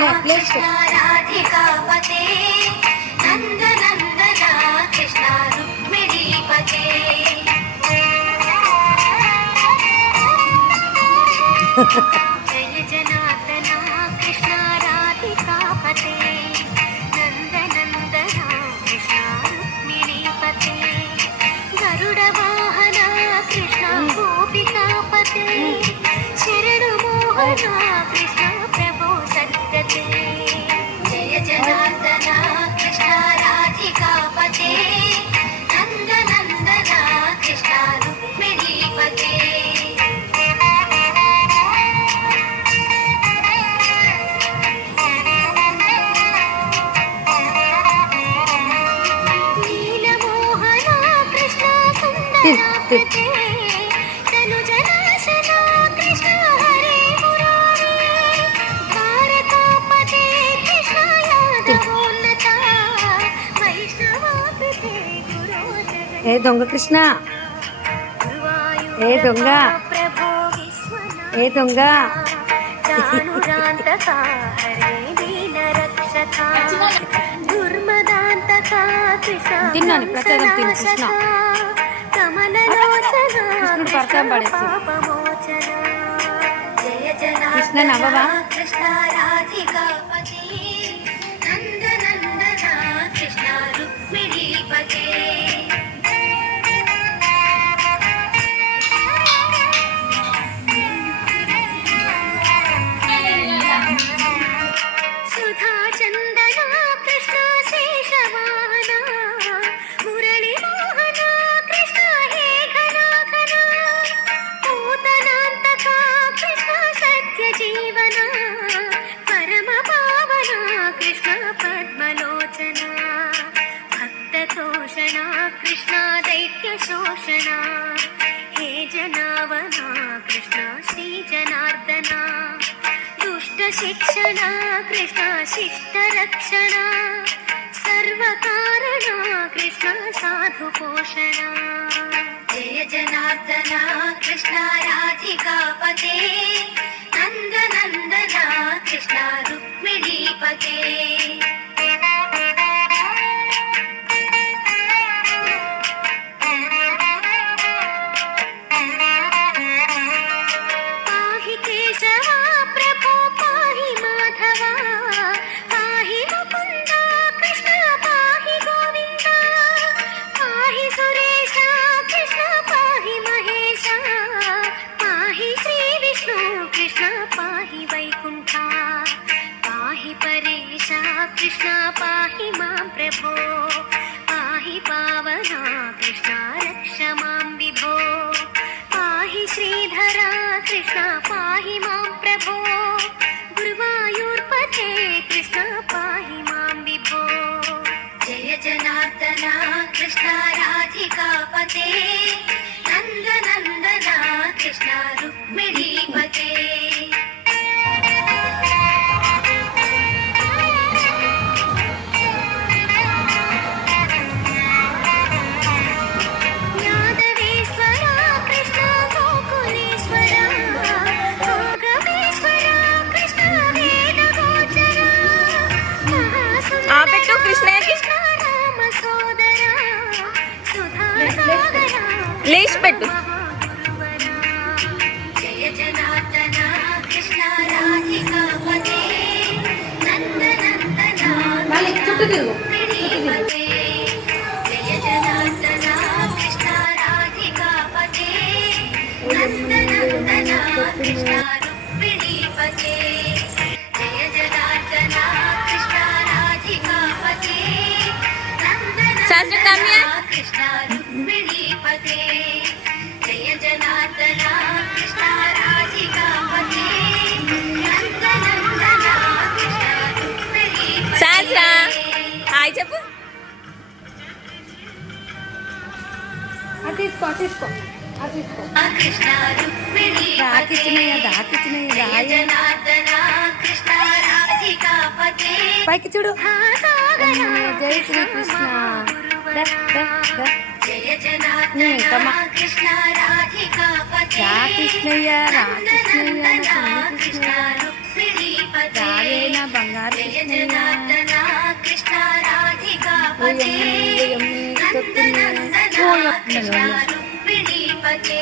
कृष्ण राधिकापते नंद नंदना कृष्ण रुक्मिणीपते जय जनार्दना कृष्ण राधिकापते नंद नंदना कृष्ण रुक्मिणीपते गरुड़ वाहना कृष्ण गोपिकापते शरण मोहना कृष्ण प्रभो सत्यते जय जनार्दना कृष्ण राधिकापते नंद नंदना कृष्ण रुक्मिणीपते नीलमोहना कृष्ण सुंदराकृते तनुजनाशना कृष्ण हरे मुरारे भारतापते कृष्ण यादवोन्नता वैष्णवाकृते गुरो ఏ దొంగ కృష్ణ ఏ దొంగ प्रभो विश्वनाथ ఏ దొంగ जानुरान्तका हरे दीनरक्षका दुर्मदान्तका कृष्ण తిన్నాను ప్రసాదం తిను కృష్ణ कमललोचना కృష్ణుడు పరసం పడేసి पापमोचना जय కృష్ణ जनार्दना నవ్వవా कृष्ण राधिकापते नंद नंदना कृष्ण रुक्मिणीपते सुधा चंदना कृष्ण शेषवाहना मुरली मोहना कृष्ण हे घना घना पूतनान्तका कृष्ण सत्य जीवना परम पावना कृष्ण पद्मलोचना भक्त तोषणा कृष्ण दैत्य शोषणा हे जनावना कृष्ण श्री जनार्दना दुष्ट शिक्षणा कृष्ण शिष्ट रक्षणा सर्वकारणा कृष्ण साधु पोषणा जय जनार्दना कृष्ण राधिकापते नंद नंदना कृष्ण रुक्मिणीपते पाहि केशवा प्रभो पाहि माधवा पाहि मुकुन्दा कृष्ण पाहि गोविन्दा पाहि सुरेशा कृष्ण पाहि महेशा पाहि श्रीविष्णु कृष्ण पाहि वैकुण्ठा पाहि परेशा कृष्ण पाहि मां प्रभो पाहि पावना कृष्ण रक्ष मां विभो पाहि श्रीधरा कृष्ण पाहि मां प्रभो गुरुवायूर्पते कृष्ण पाहि मां विभो जय जनार्दना कृष्ण राधिकापते नंद नंदना कृष्ण रुक्मिणीपते यादवेश्वरा कृष्ण गोकुलेश्वरा राघवेश्वरा कृष्ण वेदगोचरा ఆపెట్టు కృష్ణయ్యకి कृष्ण राम सोदरा सुधासागरा లేచి పెట్టు जय जनार्दना कृष्ण राधिकापते नंद नंदना చుట్టూ తిరుగు रुक्मिणीपते जय जनार्दना कृष्ण राधिकापते नंद नंदना कृष्ण रुक्मिणीपते जय जनार्दना कृष्ण राधिकापते नंद శాస్త్రకామ్య नंदना कृष्ण रुक्मिणीपते जय जनार्दना कृष्ण राधिकापते नंद नंदना कृष्ण శాస్త్ర रुक्मिणीपते హాయ్ చెప్పు అది తీసుకో తీసుకో అది తీసుకో कृष्ण रुक्मिणीपते రాకిచ్చినయ్య రాకిచ్చినయ్య जय రాయ जनार्दना कृष्ण राधिकापते పైకి చూడు भासागरा జై శ్రీకృష్ణ దా, దా, దా. जय जनार्दना कमा. कृष्ण राधिकापते రాకృష్ణయ్య రాకృష్ణయ్య నా नंदनंदना చిన్ని कृष्ण కృష్ణయ్య रुक्मिणीपते రావే నా బంగారు జయ జనార్దన కృష్ణ రాధికాపతే నందనందన కృష్ణ రుక్మిణీపతే